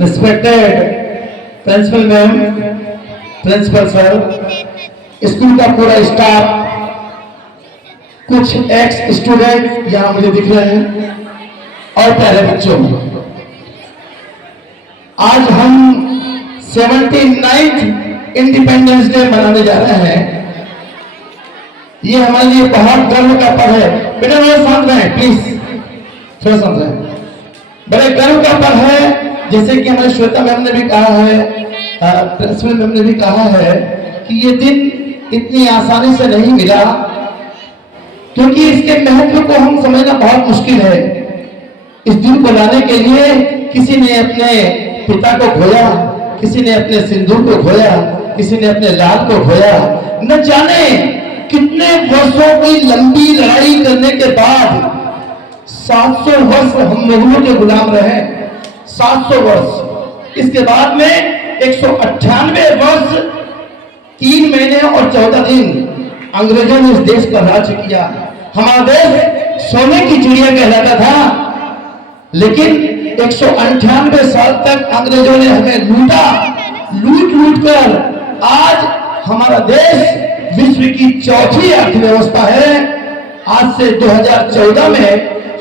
Respected principal ma'am, principal sir, school का पूरा staff, कुछ एक्स स्टूडेंट यहाँ मुझे दिख रहे हैं और प्यारे बच्चों, आज हम 79th इंडिपेंडेंस डे मनाने जा रहे हैं। ये हमारे लिए बहुत गर्व का पल है। बेटा थोड़ा शांत रहे प्लीज, थोड़ा शांत रहे। बड़े गर्व का पल है, जैसे कि हमारे श्वेता मैम ने भी कहा है, प्रिंसिपल मैम ने भी कहा है कि ये दिन इतनी आसानी से नहीं मिला, क्योंकि इसके महत्व को हम समझना बहुत मुश्किल है। इस दिन को लाने के लिए किसी ने अपने पिता को खोया, किसी ने अपने सिंदूर को खोया, किसी ने अपने लाल को खोया। न जाने कितने वर्षों की लंबी लड़ाई करने के बाद 700 वर्ष हम मुगलों के गुलाम रहे। 700 वर्ष, इसके बाद में 198 वर्ष 3 महीने और 14 दिन अंग्रेजों ने इस देश पर राज किया। हमारा देश सोने की चिड़िया कहलाता था, लेकिन 198 साल तक अंग्रेजों ने हमें लूटा, लूट कर आज हमारा देश विश्व की चौथी अर्थव्यवस्था है। आज से 2014 में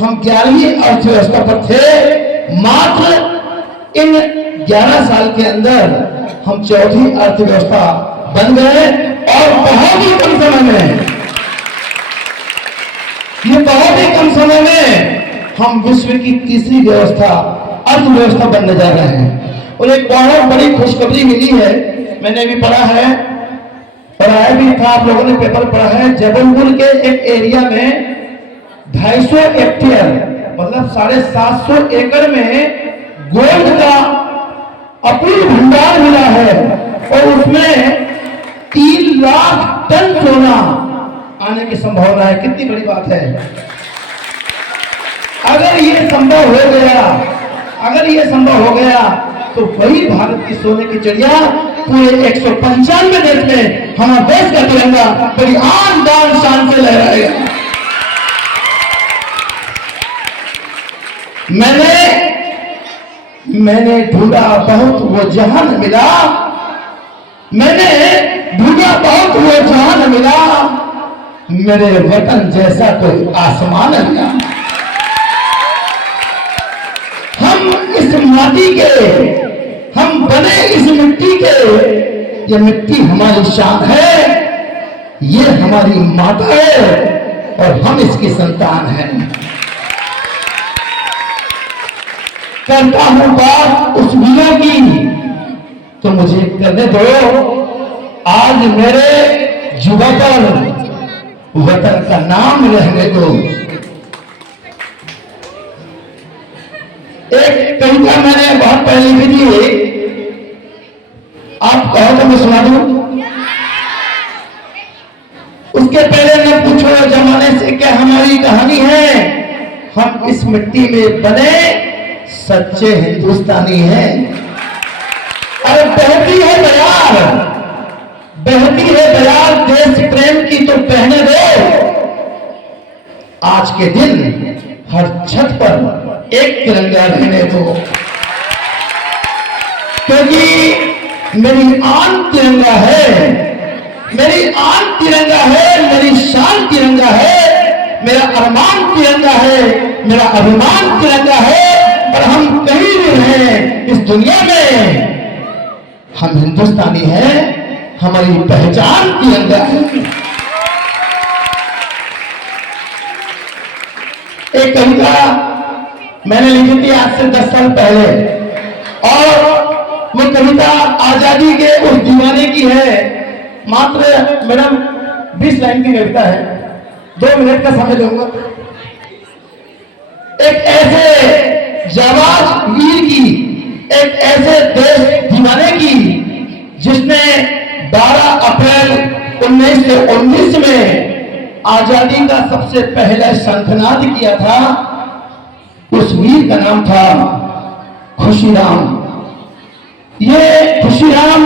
हम 11वीं अर्थव्यवस्था पर थे। मात्र इन 11 साल के अंदर हम चौथी अर्थव्यवस्था बन गए और बहुत ही कम समय में, ये बहुत ही कम समय में हम विश्व की तीसरी व्यवस्था अर्थव्यवस्था बनने जा रहे हैं। और एक बहुत बड़ी खुशखबरी मिली है, मैंने भी पढ़ाया भी था, आप लोगों ने पेपर पढ़ा है। जबलपुर के एक एरिया में 250 हेक्टेयर मतलब 750 एकड़ में गोल्ड का अपूर्व भंडार मिला है और उसमें 3 लाख टन सोना आने की संभावना है। कितनी बड़ी बात है। अगर ये संभव हो गया तो वही भारत की सोने की चिड़िया पूरे 195 देश में हमारे देश का तिरंगा बड़ी आन बान शान से लहराएगा। मैंने ढूंढा बहुत वो जहां न मिला, मैंने ढूंढा बहुत वो जहां न मिला, मेरे वतन जैसा कोई आसमान न मिला। हम इस माटी के, हम बने इस मिट्टी के, ये मिट्टी हमारी शान है, ये हमारी माता है और हम इसकी संतान हैं। करता हूं बात उस वीरों की तो मुझे करने दो। आज मेरे जुबा पर वतन का नाम रहने दो। एक कविता मैंने बहुत पहले लिखी थी, आप कहो तो मैं सुना दूं। उसके पहले न पूछो जमाने से क्या हमारी कहानी है, हम इस मिट्टी में बने सच्चे हिंदुस्तानी हैं। अरे बहती है बयार देश प्रेम की तो बहने दो। आज के दिन हर छत पर एक तिरंगा रहने दो, क्योंकि मेरी आन तिरंगा है, मेरी आन तिरंगा है, मेरी शान तिरंगा है, मेरा अरमान तिरंगा है, मेरा अभिमान तिरंगा है। और हम कहीं भी रहें इस दुनिया में, हम हिंदुस्तानी हैं, हमारी पहचान तिरंगा है। एक कविता मैंने लिखी थी आज से 10 साल पहले, और वो कविता आजादी के उस दीवाने की है। मात्र मैडम 20 लाइन की कविता है, 2 मिनट का समय दूंगा। एक ऐसे जाबाज वीर की, एक ऐसे देश दीवाने की, जिसने 12 अप्रैल 1919 में आजादी का सबसे पहला शंखनाद किया था। उस वीर का नाम था खुशीराम। ये खुशीराम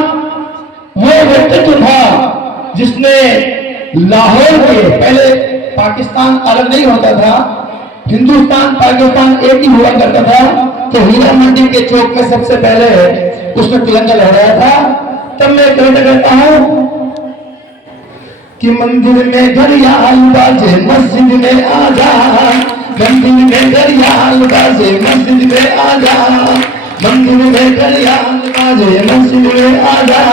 वो व्यक्तित्व था जिसने लाहौर के, पहले पाकिस्तान अलग नहीं होता था, हिंदुस्तान पाकिस्तान एक ही हुआ करता था, तो हीरा मंडी के चौक में सबसे पहले उसने तिरंगा लहराया था। तब मैं कविता कहता हूं कि मंदिर में घड़ियाल बाजे मस्जिद में आजा, मंदिर में घड़ियाल बाजे मस्जिद में आजा, मंदिर में घड़ियाल बाजे मस्जिद में आजा।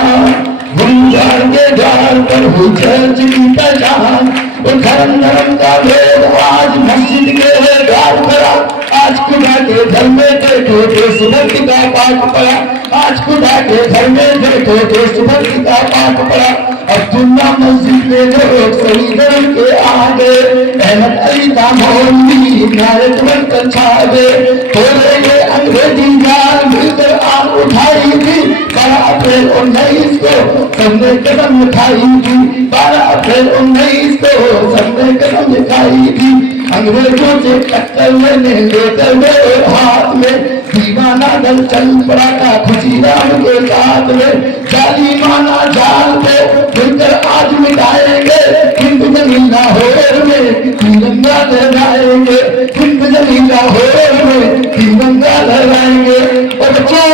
गुरुद्वार के द्वार पर हो चर्च की पहचान, धर्म धर्म का भेद आज मस्जिद के द्वार पर। आज खुदा के घर में देखो देशभक्ति का पाठ पढ़ा, आज खुदा के घर में देखो देशभक्ति का पाठ पढ़ा। अब्दुल्ला मस्जिद में जो लोग शहीद के आगे, अहमद अली का मौलवी नायक बनकर छा गए। थोड़े ये अंग्रेजी जाल मिलकर आग उठाई थी, 12 अप्रैल 19 को सबने कदम उठाई थी, 12 अप्रैल 19 को सबने कदम उठाई थी। अंग्रेजों से टक्कर लेने लेकर मेरे हाथ में दीवाना दल चल पड़ा था खुशी राम के साथ में। जाली माना जाल पे मिलकर आज मिटाएंगे, हिंद जमीन लाहौर में तिरंगा लहराएंगे, हिंद जमीन लाहौर में तिरंगा लहराएंगे। और बच्चों,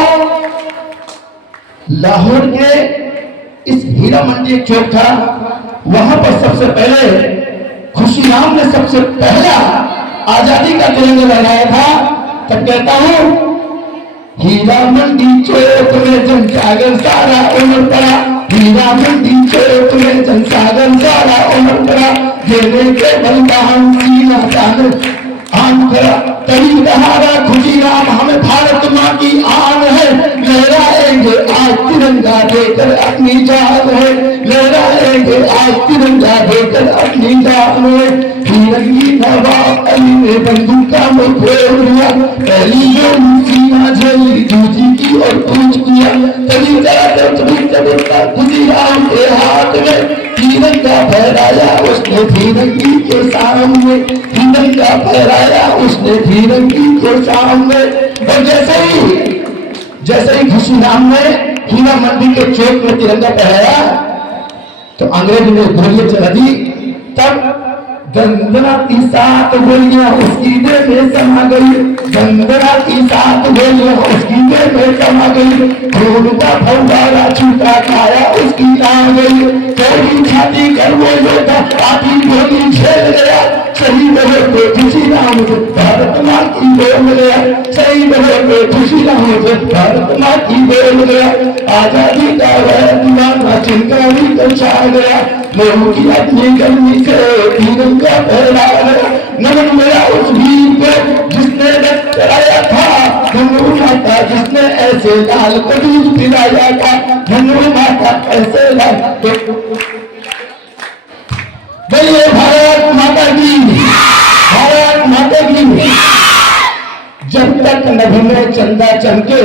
लाहौर के इस हीरा मंडी चौक था, वहां पर सबसे पहले खुशीराम ने सबसे पहला आजादी का तिरंगा लहराया था। तब कहता हूं हीरा मंडी चौक में जनसागर सारा उमड़ पड़ा, हीरा मंडी चौक में जनसागर सारा उमड़ पड़ा। गिरने के बलिदान सीना तान आन करा, तभी दहाड़ा खुशीराम हमें भारत माँ की आन है। लहराएंगे आज तिरंगा देकर अपनी जान है, लहराएंगे आज तिरंगा देकर अपनी जान है। फिरंगी नवाब अली ने बंदूक का मुंह खोल दिया, पहली गोली सीना झेली दूजी की और पूछ किया। तभी चबूतरा खुशीराम के हाथ में तिरंगा फहराया उसने फिरंगी के सामने, तिरंगा फहराया उसने फिरंगी के सामने। और जैसे ही खुशीराम ने हीरा मंडी के चौक में तिरंगा फहराया तो अंग्रेज ने गोलियां चला दी। तब गंदना की 7 गोलियां उसकी देह में समा गई, गंदना की 7 गोलियां उसकी देह में समा गई। खून का फव्वारा छूटा खाया उसकी आ गई, चौड़ी छाती कर वो योद्धा आधी गोली झेल गया। शहीद हो गए खुशीराम से भारत माँ की बोल गया, शहीद हो गए खुशीराम से भारत माँ की बोल गया। आजादी का वह दीवाना चिंगारी कर छा गया, लोगों की अपनी गर्मी से तिरंगा फहरा गया। नमन मेरा उस वीर को जिसने रक्त कराया था, धनु माता जिसने ऐसे लाल को दूध पिलाया था, धनु माता ऐसे लाल बोलिए भारत माता की, भारत माता की। जब तक नभी में चंदा चमके,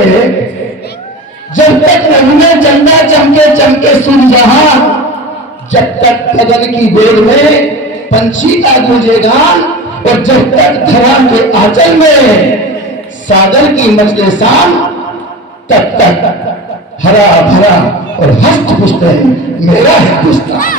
जब तक नभी में चंदा चमके चमके सूरजहां, जब तक गगन की बेल में पंछी का गूंजे गान, और जब तक धरा के आंचल में सागर की मजले शाम, तब तक हरा भरा और हस्त पुष्ट है मेरा हिंदुस्तान।